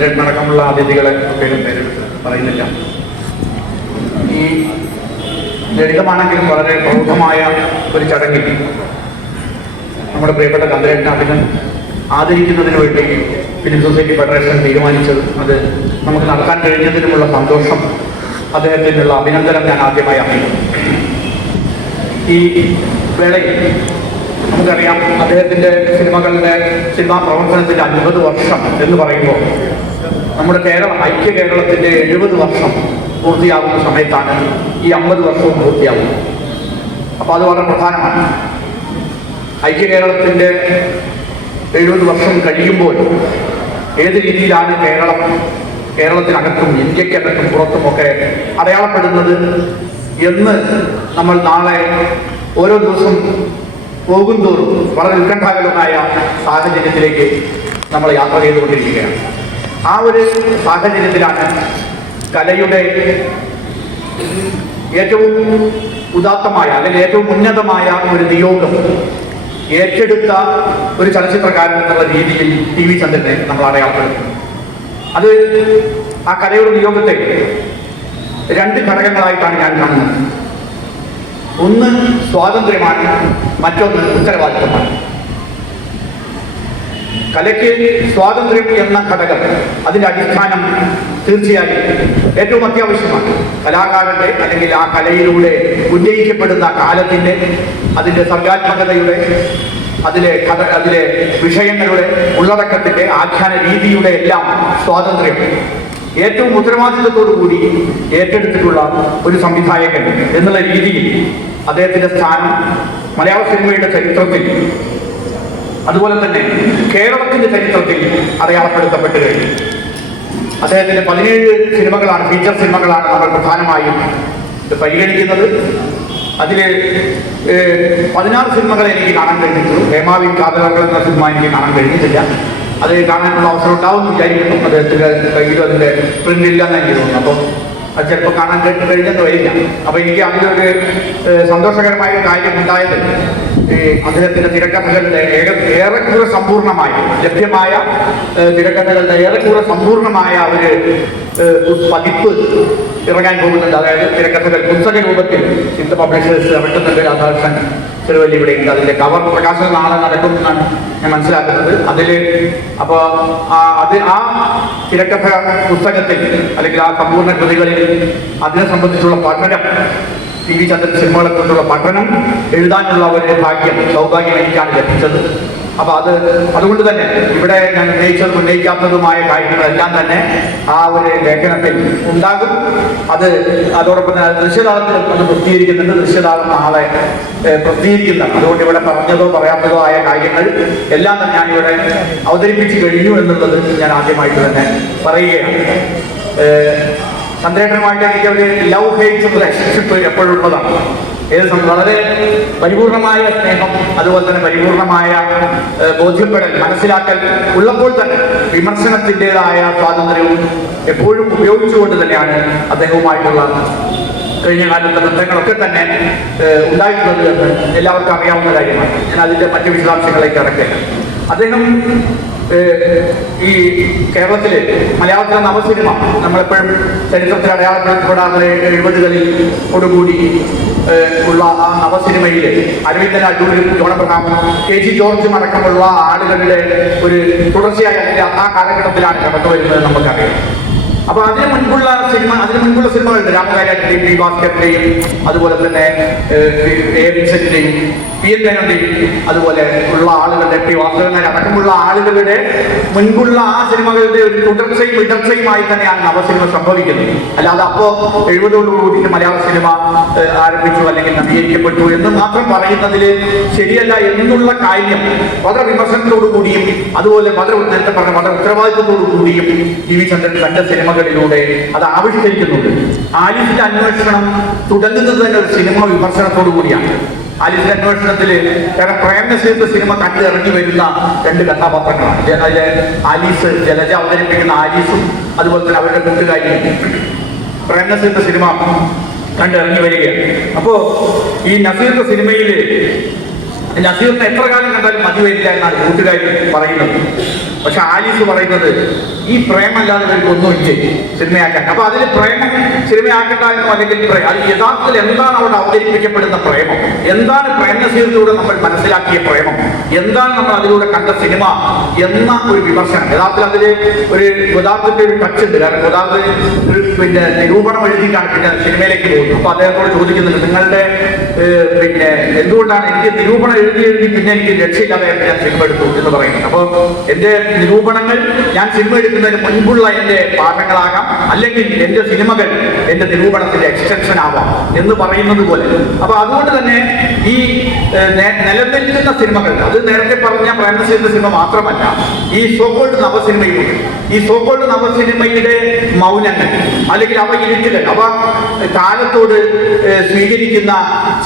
ചന്ദ്രനടക്കമുള്ള അതിഥികളെ പേരും പറയുന്നില്ല. ഈ ലളിതമാണെങ്കിലും വളരെ പ്രൗഢമായ ഒരു ചടങ്ങിൽ നമ്മുടെ പ്രിയപ്പെട്ട ചന്ദ്രേട്ടനെ അഭിനന്ദനം ആദരിക്കുന്നതിന് വേണ്ടി ഫിലിം സൊസൈറ്റി ഫെഡറേഷൻ തീരുമാനിച്ചത്, അത് നമുക്ക് നടത്താൻ കഴിഞ്ഞതിനുമുള്ള സന്തോഷം, അദ്ദേഹത്തിനുള്ള അഭിനന്ദനം ഞാൻ ആദ്യമായി അറിയിക്കുന്നു. ഈ വേളയിൽ നമുക്കറിയാം, അദ്ദേഹത്തിൻ്റെ സിനിമാ പ്രവർത്തനത്തിൻ്റെ 50 വർഷം എന്ന് പറയുമ്പോൾ നമ്മുടെ ഐക്യ കേരളത്തിൻ്റെ 70 വർഷം പൂർത്തിയാകുന്ന സമയത്താണ് ഈ 50 വർഷവും പൂർത്തിയാകുന്നത്. അപ്പോൾ അത് വളരെ പ്രധാനമാണ്. ഐക്യ കേരളത്തിൻ്റെ 70 വർഷം കഴിയുമ്പോൾ ഏത് രീതിയിലാണ് കേരളത്തിനകത്തും ഇന്ത്യക്കകത്തും പുറത്തുമൊക്കെ അടയാളപ്പെടുന്നത് എന്ന് നമ്മൾ നാളെ ഓരോ ദിവസം പോകുന്തോറും വളരെ ഉത്കണ്ഠാകുലമായ സാഹചര്യത്തിലേക്ക് നമ്മൾ യാത്ര ചെയ്തുകൊണ്ടിരിക്കുകയാണ്. ആ ഒരു സാഹചര്യത്തിലാണ് കലയുടെ ഏറ്റവും ഉദാത്തമായ അല്ലെങ്കിൽ ഏറ്റവും ഉന്നതമായ ഒരു നിയോഗം ഏറ്റെടുത്ത ഒരു ചലച്ചിത്രകാരൻ എന്നുള്ള രീതിയിൽ TV ചന്ദ്രനെ നമ്മൾ അടയാളപ്പെടുത്തുന്നു. അത് ആ കലയുടെ നിയോഗത്തെ 2 ഘടകങ്ങളായിട്ടാണ് ഞാൻ കാണുന്നത്. ഒന്ന് സ്വാതന്ത്ര്യമാണ്, മറ്റൊന്ന് ഉത്തരവാദിത്തമാണ്. കലയ്ക്ക് സ്വാതന്ത്ര്യം എന്ന ഘടകം, അതിൻ്റെ അടിസ്ഥാനം തീർച്ചയായും ഏറ്റവും അത്യാവശ്യമാണ്. കലാകാരന്റെ അല്ലെങ്കിൽ ആ കലയിലൂടെ ഉന്നയിക്കപ്പെടുന്ന കാലത്തിൻ്റെ, അതിൻ്റെ സർഗാത്മകതയുടെ, അതിലെ വിഷയങ്ങളുടെ, ഉള്ളടക്കത്തിൻ്റെ, ആഖ്യാന രീതിയുടെ എല്ലാം സ്വാതന്ത്ര്യം ഏറ്റവും ഉത്തരവാദിത്വത്തോടു കൂടി ഏറ്റെടുത്തിട്ടുള്ള ഒരു സംവിധായകൻ എന്നുള്ള രീതിയിൽ അദ്ദേഹത്തിൻ്റെ സ്ഥാനം മലയാള സിനിമയുടെ ചരിത്രത്തിൽ, അതുപോലെ തന്നെ കേരളത്തിൻ്റെ ചരിത്രത്തിൽ അടയാളപ്പെടുത്തപ്പെട്ടു കഴിഞ്ഞു. അദ്ദേഹത്തിൻ്റെ 17 സിനിമകളാണ്, ഫീച്ചർ സിനിമകളാണ് നമ്മൾ പ്രധാനമായും പരിഗണിക്കുന്നത്. അതിൽ 16 സിനിമകൾ എനിക്ക് കാണാൻ കഴിഞ്ഞിട്ടുള്ളൂ. ഹേമാവിൻ കാതലകൾ എന്ന സിനിമ എനിക്ക് കാണാൻ കഴിഞ്ഞിട്ടില്ല. അത് കാണാനുള്ള അവസരം ഉണ്ടാവുമെന്ന് വിചാരിക്കുന്നു. അദ്ദേഹത്തിൻ്റെ കയ്യിലും അതിൻ്റെ പ്രിന്റ് ഇല്ലെന്ന് എനിക്ക് തോന്നുന്നു. അപ്പം അത് ചിലപ്പോൾ കാണാൻ കഴിഞ്ഞെന്ന് വരില്ല. അപ്പോൾ എനിക്ക് അതിലൊരു സന്തോഷകരമായ കാര്യം ഉണ്ടായത്, അദ്ദേഹത്തിൻ്റെ തിരക്കഥകളുടെ ഏറെക്കുറെ സമ്പൂർണമായ, ലഭ്യമായ തിരക്കഥകളുടെ ഏറെക്കുറെ സമ്പൂർണമായ ഒരു പതിപ്പ് ഇറങ്ങാൻ പോകുന്നുണ്ട്. അതായത് തിരക്കഥകൾ പുസ്തക രൂപത്തിൽ സിദ്ധ പബ്ലിഷേഴ്സ് ഇറക്കുന്നുണ്ട്. രാധാകൃഷ്ണൻ ചെറുവല്ലി ഇവിടെയുണ്ട്. അതിൻ്റെ കവർ പ്രകാശനം നാളെ നടക്കുമെന്നാണ് ഞാൻ മനസ്സിലാക്കുന്നത്. അപ്പോൾ ആ തിരക്കഥ പുസ്തകത്തിൽ അല്ലെങ്കിൽ ആ സമ്പൂർണ്ണ കൃതികളിൽ അതിനെ സംബന്ധിച്ചുള്ള പഠനം, TV ചന്ദ്രൻ സിനിമകളെ കുറിച്ചുള്ള പഠനം എഴുതാനുള്ള ഒരു സൗഭാഗ്യം എനിക്കാണ് ലഭിച്ചത്. അപ്പോൾ അതുകൊണ്ട് തന്നെ ഇവിടെ ഞാൻ ഉന്നയിക്കാത്തതുമായ കാര്യങ്ങളെല്ലാം തന്നെ ആ ഒരു ലേഖനത്തിൽ ഉണ്ടാകും. അതോടൊപ്പം തന്നെ ദൃശ്യതാളത്തിൽ അത് പ്രസിദ്ധീകരിക്കുന്നുണ്ട്. ദൃശ്യതാളം നാളെ പ്രസിദ്ധീകരിക്കുന്നതാണ്. അതുകൊണ്ട് ഇവിടെ പറഞ്ഞതോ പറയാത്തതോ ആയ കാര്യങ്ങൾ എല്ലാം തന്നെ ഞാനിവിടെ അവതരിപ്പിച്ച് കഴിഞ്ഞു എന്നുള്ളത് ഞാൻ ആദ്യമായിട്ട് തന്നെ പറയുകയാണ്. ചന്ദ്രേട്ടനുമായിട്ട് എനിക്ക് ഒരു ലവ് ഹേറ്റ് റിലേഷൻഷിപ്പ് എപ്പോഴുള്ളതാണ്. വളരെ പരിപൂർണമായ സ്നേഹം, അതുപോലെ തന്നെ പരിപൂർണമായ ബോധ്യപ്പെടൽ, മനസ്സിലാക്കൽ ഉള്ളപ്പോൾ തന്നെ വിമർശനത്തിൻ്റെതായ സ്വാതന്ത്ര്യവും എപ്പോഴും ഉപയോഗിച്ചുകൊണ്ട് തന്നെയാണ് അദ്ദേഹവുമായിട്ടുള്ള കഴിഞ്ഞ കാലത്തെ ബന്ധങ്ങളൊക്കെ തന്നെ ഉണ്ടായിട്ടുള്ളത് എന്ന് എല്ലാവർക്കും അറിയാവുന്ന കാര്യമാണ്. ഞാൻ അതിൻ്റെ മറ്റു വിശദാംശങ്ങളിലേക്ക് ഇറക്കില്ല. അദ്ദേഹം ഈ കേരളത്തിലെ മലയാളത്തിലെ നവസിനിമ നമ്മളെപ്പോഴും ചരിത്രത്തിൽ അടയാളപ്പെടുത്തപ്പെടാതെ 70കളിൽ ഓടുകൂടി ഉള്ള ആ നവസിനിമയിൽ അരവിന്ദൻ അടൂരും ജോൺ അബ്രഹാമും KG ജോർജും അടക്കമുള്ള ആളുകളുടെ ഒരു തുടർച്ചയായ ആ കാലഘട്ടത്തിലാണ് കടന്നു വരുന്നത് നമുക്കറിയാം. അപ്പോൾ അതിനു മുൻപുള്ള സിനിമകളുണ്ട്. രാമകാര്യത്തിൻ്റെയും പി ഭാസ്കറിൻ്റെയും അതുപോലെ തന്നെ A. വിൻസെന്റിൻ്റെയും PN മേനോന്റെയും അതുപോലെ ഉള്ള ആളുകളുടെ പി വാസുദേവൻ അടക്കമുള്ള ആളുകളുടെ മുൻപുള്ള ആ സിനിമകളുടെ ഒരു തുടർച്ചയും ഇടർച്ചയുമായി തന്നെയാണ് നവസിനിമ സംഭവിക്കുന്നത്. അല്ലാതെ അപ്പോൾ 70ഓടുകൂടി മലയാള സിനിമ ആരംഭിച്ചു അല്ലെങ്കിൽ നവീകരിക്കപ്പെട്ടു എന്ന് മാത്രം പറയുന്നതിൽ ശരിയല്ല എന്നുള്ള കാര്യം വളരെ വിമർശനത്തോടു കൂടിയും അതുപോലെ നേരത്തെ പറഞ്ഞ വളരെ ഉത്തരവാദിത്വത്തോടു കൂടിയും TV ചന്ദ്രൻ തന്റെ സിനിമകളിലൂടെ അത് ആവിഷ്കരിക്കുന്നുണ്ട്. ആലിസിന്റെ അന്വേഷണം തുടങ്ങുന്നത് തന്നെ ഒരു സിനിമ വിമർശനത്തോടു കൂടിയാണ്. ആലിസിന്റെ അന്വേഷണത്തിൽ പ്രേംനസീറിന്റെ സിനിമ കണ്ട് ഇറങ്ങി വരുന്ന 2 കഥാപാത്രങ്ങളാണ്. അതിലെ ആലീസ്, ജലജ അവതരിപ്പിക്കുന്ന ആലീസും അതുപോലെ തന്നെ അവരുടെ കൂട്ടുകാരിയും പ്രേംനസീറിന്റെ സിനിമ കണ്ട് ഇറങ്ങി വരികയാണ്. അപ്പോൾ ഈ നസീറിന്റെ സിനിമയിൽ നസീറിനെ എത്ര കാലം കണ്ടാലും മതി വരില്ല എന്നാണ് കൂട്ടുകാരി പറയുന്നത്. പക്ഷെ ആലീസ് പറയുന്നത് ഈ പ്രേമല്ലാതെ ഇവർക്ക് ഒന്നുമില്ലേ സിനിമയാക്കാൻ. അപ്പൊ അതിൽ പ്രേമം സിനിമയാക്കണ്ട എന്നോ അല്ലെങ്കിൽ അത് യഥാർത്ഥത്തിൽ എന്താണ് അവിടെ അവതരിപ്പിക്കപ്പെടുന്ന പ്രേമം, എന്താണ് പ്രേം നസീറിലൂടെ നമ്മൾ മനസ്സിലാക്കിയ പ്രേമം, എന്താണ് നമ്മൾ അതിലൂടെ കണ്ട സിനിമ എന്ന ഒരു വിമർശനം. യഥാർത്ഥത്തിൽ അതിൽ ഒരു ഗുദാത്തിന്റെ ഒരു ടച്ച് ഉണ്ട്. കാരണം ഗുദാത്ത് പിന്നെ നിരൂപണം എഴുതിയിട്ടാണ് പിന്നെ സിനിമയിലേക്ക് പോകുന്നത്. അപ്പൊ അദ്ദേഹത്തോട് ചോദിക്കുന്നുണ്ട്, നിങ്ങളുടെ പിന്നെ എന്തുകൊണ്ടാണ് എനിക്ക് നിരൂപണം എഴുതി പിന്നെ എനിക്ക് രക്ഷയില്ലാതെ ഞാൻ സിനിമ എടുത്തു എന്ന് പറയുന്നത്. അപ്പോൾ എന്റെ നിരൂപണങ്ങൾ ഞാൻ സിനിമ എടുക്കുന്നതിന് മുൻപുള്ള എന്റെ പാഠങ്ങളാകാം, അല്ലെങ്കിൽ എന്റെ സിനിമകൾ എന്റെ നിരൂപണത്തിന്റെ എക്സ്റ്റൻഷൻ ആവാം എന്ന് പറയുന്നത് പോലെ. അപ്പൊ അതുകൊണ്ട് തന്നെ ഈ നിലനിൽക്കുന്ന സിനിമകൾ, അത് നേരത്തെ പറഞ്ഞ പ്രേം നസീറിന്റെ സിനിമ മാത്രമല്ല, ഈ സോക്കോൾഡ് നവസിനിമയുണ്ട്. ഈ സോക്കോൾഡ് നവസിനിമയുടെ മൗനങ്ങൾ അല്ലെങ്കിൽ അവ ഇരുട്ടുകൾ, അവ കാലത്തോട് സ്വീകരിക്കുന്ന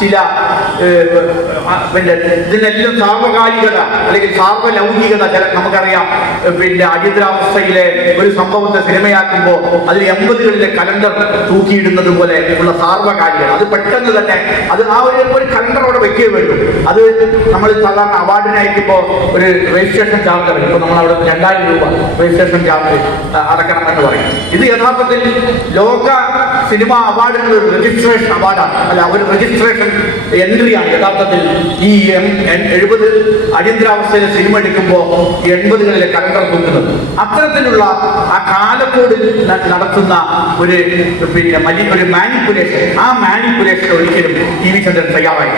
ചില പിന്നെ ഇതിനെല്ലാം സാർവകാലികത അല്ലെങ്കിൽ സാർവലൗകികത നമുക്കറിയാം. പിന്നെ അടിയന്തരാവസ്ഥയിലെ ഒരു സംഭവത്തെ സിനിമയാക്കുമ്പോൾ അതിൽ 80കളിലെ കലണ്ടർ തൂക്കിയിടുന്നത് പോലെ ഉള്ള സാർവകാലികത, അത് പെട്ടെന്ന് തന്നെ അത് ആ ഒരു കലണ്ടർ അവിടെ വെക്കേ വേണ്ടു. അത് നമ്മൾ സാധാരണ അവാർഡിന് അയക്കുമ്പോൾ ഒരു രജിസ്ട്രേഷൻ ചാർജ് അറിയും. ഇപ്പോൾ നമ്മൾ അവിടെ 2000 രൂപ രജിസ്ട്രേഷൻ ചാർജ് അടക്കണം എന്ന് പറയും. ഇത് യഥാർത്ഥത്തിൽ ലോക സിനിമ അവാർഡുകൾ ഒരു രജിസ്ട്രേഷൻ അവാർഡാണ്, അല്ല ഒരു രജിസ്ട്രേഷൻ എൻട്രിയാണ് യഥാർത്ഥത്തിൽ. ഈ 70 അടിയന്തരാവസ്ഥയിലെ സിനിമ എടുക്കുമ്പോൾ 80കളിലെ കലണ്ടർ തൂക്കുന്നത്. അത്തരത്തിലുള്ള ആ കാലത്തോട് നടത്തുന്ന ഒരു പിന്നെ ഒരു മാനിപ്പുലേഷൻ, ആ മാനിപ്പുലേഷൻ ഒരിക്കലും ടി വി ചന്ദ്രൻ തയ്യാറായി.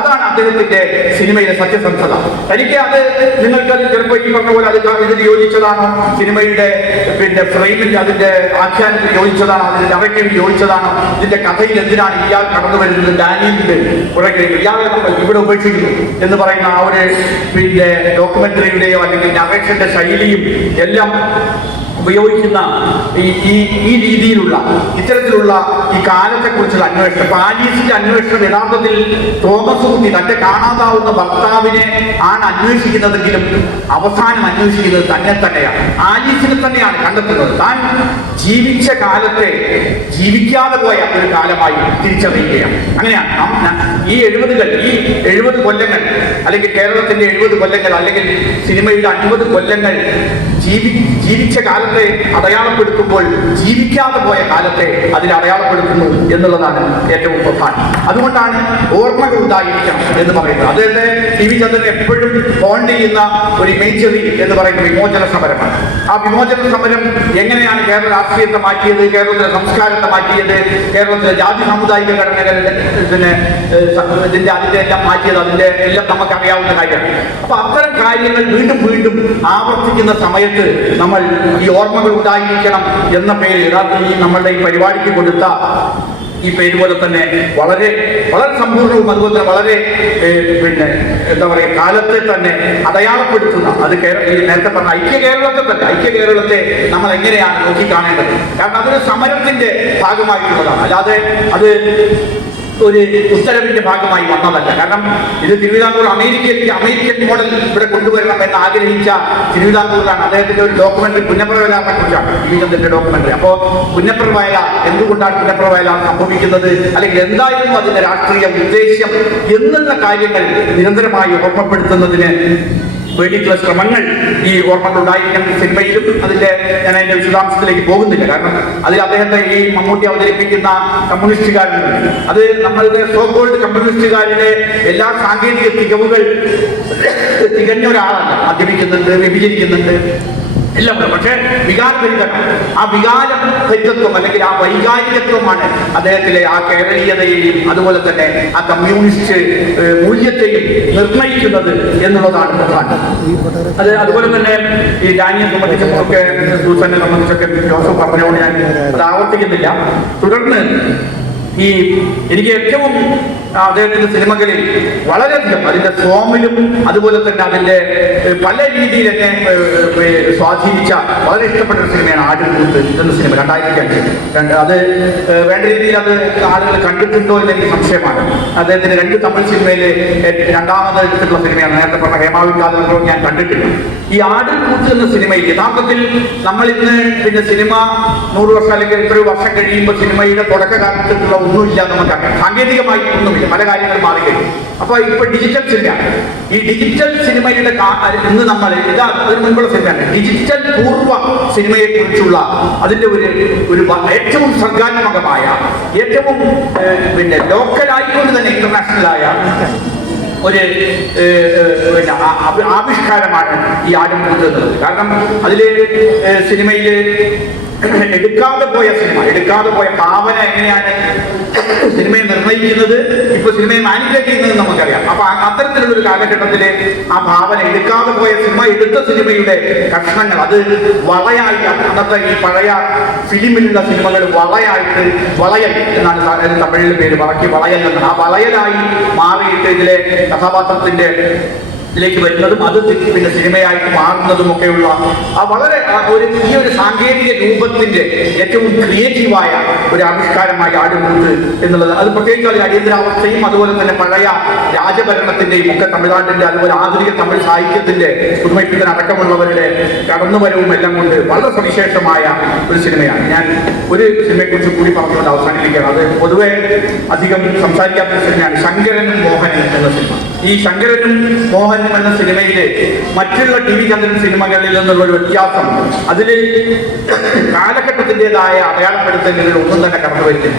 അതാണ് അദ്ദേഹത്തിന്റെ സിനിമയിലെ സത്യസന്ധത. എനിക്ക് അത് നിങ്ങൾക്ക് ചിലപ്പോൾ ഈ പറഞ്ഞ പോലെ അത് ഇതിന് യോജിച്ചതാണോ, സിനിമയുടെ പിന്നെ ഫ്രെയിമിൽ അതിന്റെ ആഖ്യാനത്തിൽ യോജിച്ചതാണോ, അതിന്റെ നറേറ്റീവിൽ യോജിച്ചതാണോ, ഇതിന്റെ കഥയിൽ എന്തിനാണ് ഇയാൾ കടന്നു വരുന്നത്, ഡാനിയലിന്റെ പുറകെ ഇയാളെ നമ്മൾ ഇവിടെ ഉപേക്ഷിക്കുന്നു എന്ന് പറയുന്ന ആ ഒരു പിന്നെ ഡോക്യുമെന്ററിയുടെയോ അല്ലെങ്കിൽ നറേഷന്റെ ശൈലിയും എല്ലാം ഉപയോഗിക്കുന്ന ഈ രീതിയിലുള്ള ഇത്തരത്തിലുള്ള ഈ കാലത്തെക്കുറിച്ചുള്ള അന്വേഷണം. ആലീസിന്റെ അന്വേഷണം യഥാർത്ഥത്തിൽ തോമസ് കുട്ടി തന്റെ കാണാതാവുന്ന ഭർത്താവിനെ ആണ് അന്വേഷിക്കുന്നതെങ്കിലും അവസാനം അന്വേഷിക്കുന്നത് തന്നെയാണ്. ആലീസിനെ തന്നെയാണ് കണ്ടെത്തുന്നത്. താൻ ജീവിച്ച കാലത്തെ ജീവിക്കാതെ പോയ ഒരു കാലമായി തിരിച്ചറിയുകയാണ്. അങ്ങനെയാണ് ഈ 70 കൊല്ലങ്ങൾ അല്ലെങ്കിൽ കേരളത്തിന്റെ 70 കൊല്ലങ്ങൾ അല്ലെങ്കിൽ സിനിമയുടെ 50 കൊല്ലങ്ങൾ ജീവിച്ച കാലത്തെ അടയാളപ്പെടുത്തുമ്പോൾ ജീവിക്കാതെ പോയ കാലത്തെ അതിൽ അടയാളപ്പെടുത്തുന്നു എന്നുള്ളതാണ് ഏറ്റവും പ്രധാനം. അതുകൊണ്ടാണ് ഓർമ്മകൾ ഉണ്ടായിരിക്കണം എന്ന് പറയുന്നത്. അദ്ദേഹത്തെ ടി വി ചന്ദ്രൻ എപ്പോഴും ഹോണ്ട് ചെയ്യുന്ന ഒരു ഇമേജറി എന്ന് പറയുന്നത് വിമോചന സമരമാണ്. ആ വിമോചന സമരം എങ്ങനെയാണ് കേരള രാഷ്ട്രീയത്തെ മാറ്റിയത്, കേരളത്തിലെ സംസ്കാരത്തെ മാറ്റിയത്, കേരളത്തിലെ ജാതി സാമുദായിക ഘടനകളുടെ അതിന്റെ എല്ലാം മാറ്റിയത്, അതിന്റെ എല്ലാം നമുക്കറിയാവുന്ന കാര്യമാണ്. അപ്പൊ അത്തരം കാര്യങ്ങൾ വീണ്ടും വീണ്ടും ആവർത്തിക്കുന്ന സമയത്ത് നമ്മൾ ഈ ഓർമ്മകൾ ഉണ്ടായിരിക്കണം എന്ന പേര് യഥാർത്ഥത്തിൽ നമ്മളുടെ ഈ പരിപാടിക്ക് കൊടുത്ത ഈ പേര് പോലെ തന്നെ വളരെ വളരെ സമ്പൂർണ്ണവും അതുപോലെ തന്നെ വളരെ പിന്നെ എന്താ പറയുക കാലത്തെ തന്നെ അടയാളപ്പെടുത്തുന്ന അത് നേരത്തെ പറഞ്ഞ ഐക്യ കേരളത്തെ നമ്മൾ എങ്ങനെയാണ് നോക്കിക്കാണേണ്ടത്. കാരണം അതൊരു സമരത്തിന്റെ ഭാഗമായിട്ടുള്ളതാണ്, അല്ലാതെ അത് ഒരു ഉത്തരവിന്റെ ഭാഗമായി വന്നതല്ല. കാരണം ഇത് തിരുവിതാംകൂർ അമേരിക്കൻ മോഡൽ ഇവിടെ കൊണ്ടുവരണം എന്ന് ആഗ്രഹിച്ച തിരുവിതാംകൂറിലാണ്. അദ്ദേഹത്തിന്റെ ഒരു ഡോക്യുമെന്ററി പുന്നപ്ര വയലാറിനെ കുറിച്ചാണ് ടി വി ചന്ദ്രന്റെ ഡോക്യുമെന്ററി. അപ്പോ പുന്നപ്ര വയലാർ, എന്തുകൊണ്ടാണ് പുന്നപ്ര വയലാർ സംഭവിക്കുന്നത്, അല്ലെങ്കിൽ എന്തായിരുന്നു അതിന്റെ രാഷ്ട്രീയ ഉദ്ദേശ്യം എന്നുള്ള കാര്യങ്ങൾ നിരന്തരമായി ഓർമ്മപ്പെടുത്തുന്നതിന് വേണ്ടിയിട്ടുള്ള ശ്രമങ്ങൾ ഈ ഓർമ്മകൾ ഉണ്ടായിരിക്കണം സിനിമയിലും. ഞാൻ അതിന്റെ വിശദാംശത്തിലേക്ക് പോകുന്നില്ല. കാരണം അതിൽ അദ്ദേഹത്തെ ഈ മമ്മൂട്ടി അവതരിപ്പിക്കുന്ന കമ്മ്യൂണിസ്റ്റുകാരുണ്ട്. അത് നമ്മളുടെ സോക്കോൾഡ് കമ്മ്യൂണിസ്റ്റുകാരുടെ എല്ലാ സാങ്കേതിക തികവുകൾ തികഞ്ഞ ഒരാളല്ല. മദ്യപിക്കുന്നുണ്ട്, വ്യഭിചരിക്കുന്നുണ്ട്, എല്ലാം. പക്ഷെ വികാരഭരിതമാണ്. ആ വികാരഭരിതത്വം അല്ലെങ്കിൽ ആ വൈകാരികത്വമാണ് അദ്ദേഹത്തിലെ ആ കേരളീയതയെയും അതുപോലെ തന്നെ ആ കമ്മ്യൂണിസ്റ്റ് മൂല്യത്തെയും നിർണയിക്കുന്നത് എന്നുള്ളതാണ് പ്രധാനം. അതുപോലെ തന്നെ ഈ ഡാനിയെ സംബന്ധിച്ചൊക്കെ സൂസനെ സംബന്ധിച്ചൊക്കെ ജോസഫ് പറഞ്ഞുകൊണ്ട് ഞാൻ അത് ആവർത്തിക്കുന്നില്ല. തുടർന്ന് എനിക്ക് ഏറ്റവും അദ്ദേഹത്തിന്റെ സിനിമകളിൽ വളരെയധികം അതിന്റെ ഫോമിലും അതുപോലെ തന്നെ അതിന്റെ പല രീതിയിൽ എന്നെ സ്വാധീനിച്ച വളരെ ഇഷ്ടപ്പെട്ട ഒരു സിനിമയാണ് ആടുകൂത്ത് എന്ന സിനിമ. 2005 അത് വേണ്ട രീതിയിൽ അത് ആളുകൾ കണ്ടിട്ടുണ്ടോ എന്ന് എനിക്ക് സംശയമാണ്. അദ്ദേഹത്തിന്റെ 2 തമിഴ് സിനിമയിലെ രണ്ടാമത് എടുത്തിട്ടുള്ള സിനിമയാണ്. നേരത്തെ പറഞ്ഞ ഹേമാവിക്കാലങ്ങളോ ഞാൻ കണ്ടിട്ടില്ല. ഈ ആടുകൂത്ത് എന്ന സിനിമയിൽ യഥാർത്ഥത്തിൽ നമ്മൾ ഇന്ന് പിന്നെ സിനിമ 100 വർഷം അല്ലെങ്കിൽ എത്രയോ വർഷം കഴിയുമ്പോൾ സിനിമയുടെ തുടക്കകാലത്തുള്ള ഒന്നുമില്ല നമുക്കറിയാം. സാങ്കേതികമായി ഒന്നുമില്ല. മാറിക്കഴിഞ്ഞു, പല കാര്യങ്ങൾ മാറിക്കഴിഞ്ഞു. അപ്പൊ ഇപ്പൊ ഡിജിറ്റൽ സിനിമയാണ്. ഈ ഡിജിറ്റൽ സിനിമയുടെ ഇന്ന് നമ്മൾ അതിന് മുൻപുള്ള സിനിമയാണ്. ഡിജിറ്റൽ പൂർവ്വ സിനിമയെ കുറിച്ചുള്ള അതിന്റെ ഒരു ഏറ്റവും സർഗാത്മകമായ, ഏറ്റവും പിന്നെ ലോക്കലായിക്കൊണ്ട് തന്നെ ഇന്റർനാഷണലായ ഒരു ആവിഷ്കാരമാണ് ഈ ആടുംകൂത്ത് എന്നുള്ളത്. കാരണം അതില് സിനിമയിൽ എടുക്കാതെ പോയ ഭാവന എങ്ങനെയാണ് സിനിമയെ നിർണ്ണയിക്കുന്നത്, ഇപ്പൊ സിനിമയെ മാനിപ്പുലേറ്റ് ചെയ്യുന്നത് നമുക്കറിയാം. അപ്പൊ അത്തരത്തിലുള്ള ഒരു കാലഘട്ടത്തില് ആ ഭാവന, എടുക്കാതെ പോയ സിനിമ, എടുത്ത സിനിമയുടെ കഷ്ണങ്ങൾ അത് വളയായിട്ട്, അന്നത്തെ ഈ പഴയ ഫിലിമിലുള്ള സിനിമകൾ വളയൽ എന്നാണ് തമിഴിൽ പേര്, ബാക്കി വളയൽ എന്നാണ്. ആ വളയലായി മാറിയിട്ട് ഇതിലെ കഥാപാത്രത്തിന്റെ ിലേക്ക് വരുന്നതും അത് പിന്നെ സിനിമയായിട്ട് മാറുന്നതും ഒക്കെയുള്ള ആ വളരെ ഈ ഒരു സാങ്കേതിക രൂപത്തിന്റെ ഏറ്റവും ക്രിയേറ്റീവായ ഒരു ആവിഷ്കാരമായി ആടുംകൂത്ത് എന്നുള്ളത്. അത് പ്രത്യേകിച്ച് അത് അടിയന്തരാവസ്ഥയും അതുപോലെ തന്നെ പഴയ രാജഭരണത്തിന്റെയും ഒക്കെ തമിഴ്നാട്ടിന്റെ, അതുപോലെ ആധുനിക തമിഴ് സാഹിത്യത്തിന്റെ പുതുമയ്പ്പിത്തൻ അടക്കമുള്ളവരുടെ കടന്നുവരവും എല്ലാം കൊണ്ട് വളരെ സവിശേഷമായ ഒരു സിനിമയാണ്. ഞാൻ ഒരു സിനിമയെക്കുറിച്ച് കൂടി പറഞ്ഞുകൊണ്ട് അവസാനിപ്പിക്കുകയാണ്. അത് പൊതുവെ അധികം സംസാരിക്കാത്ത സിനിമയാണ് ശങ്കരനും മോഹനും എന്ന സിനിമ. ഈ ശങ്കരനും മോഹനും എന്ന സിനിമയിലെ മറ്റുള്ള ടി വി ചന്ദ്രൻ സിനിമകളിൽ നിന്നുള്ള ഒരു വ്യത്യാസം, അതിൽ കാലഘട്ടത്തിൻ്റെതായ അടയാളപ്പെടുത്തലുകൾ ഒന്നും തന്നെ കടന്നു വരുന്നില്ല.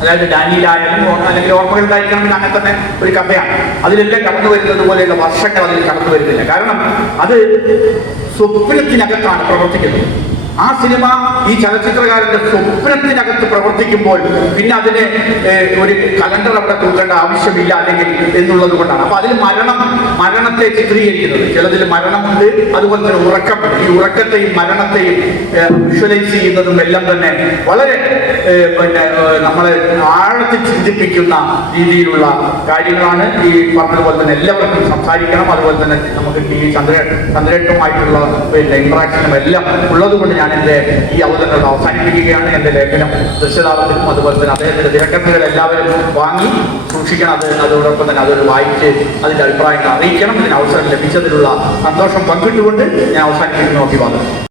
അതായത് ഡാനിയിലായാലും അല്ലെങ്കിൽ ഓർമ്മകളുണ്ടായിരിക്കണമെങ്കിൽ അങ്ങനെ തന്നെ ഒരു കഥയാണ്. അതിലെല്ലാം കടന്നു വരുന്നത് പോലെയുള്ള വർഷങ്ങൾ അതിൽ കടന്നു വരുന്നില്ല. കാരണം അത് സ്വപ്നത്തിനകത്താണ് പ്രവർത്തിക്കുന്നത്. ആ സിനിമ ഈ ചലച്ചിത്രകാരന്റെ സ്വപ്നത്തിനകത്ത് പ്രവർത്തിക്കുമ്പോൾ പിന്നെ അതിന് ഒരു കലണ്ടർ അവിടെ തൂക്കേണ്ട ആവശ്യമില്ല അല്ലെങ്കിൽ എന്നുള്ളത് കൊണ്ടാണ്. അപ്പൊ അതിൽ മരണത്തെ ചിത്രീകരിക്കുന്നത്, ചിലതിൽ മരണമുണ്ട്, അതുപോലെ തന്നെ ഉറക്കമുണ്ട്. ഈ ഉറക്കത്തെയും മരണത്തെയും വിഷ്വലൈസ് ചെയ്യുന്നതും എല്ലാം തന്നെ വളരെ പിന്നെ നമ്മളെ ആഴത്തിൽ ചിന്തിപ്പിക്കുന്ന രീതിയിലുള്ള കാര്യങ്ങളാണ്. ഈ പറഞ്ഞതുപോലെ തന്നെ എല്ലാവർക്കും സംസാരിക്കണം, അതുപോലെ തന്നെ നമുക്ക് ഈ ചന്ദ്രേട്ടുമായിട്ടുള്ള പിന്നെ ഇന്ററാക്ഷനും എല്ലാം ഉള്ളത് കൊണ്ട് ഞാൻ എൻ്റെ ഈ അവതരണം അവസാനിപ്പിക്കുകയാണ്. എൻ്റെ ലേഖനം ദൃശ്യതാളത്തിനും അതുപോലെ തന്നെ അദ്ദേഹത്തിൻ്റെ തിരക്കഥകൾ എല്ലാവരും വാങ്ങി സൂക്ഷിക്കണം. അതോടൊപ്പം തന്നെ അതൊരു വായിച്ച് അതിൻ്റെ അഭിപ്രായങ്ങൾ അറിയിക്കണം. ഇതിന് അവസരം ലഭിച്ചതിലുള്ള സന്തോഷം പങ്കിട്ടുകൊണ്ട് ഞാൻ അവസാനിപ്പിക്കുന്നു. അഭിവാദം.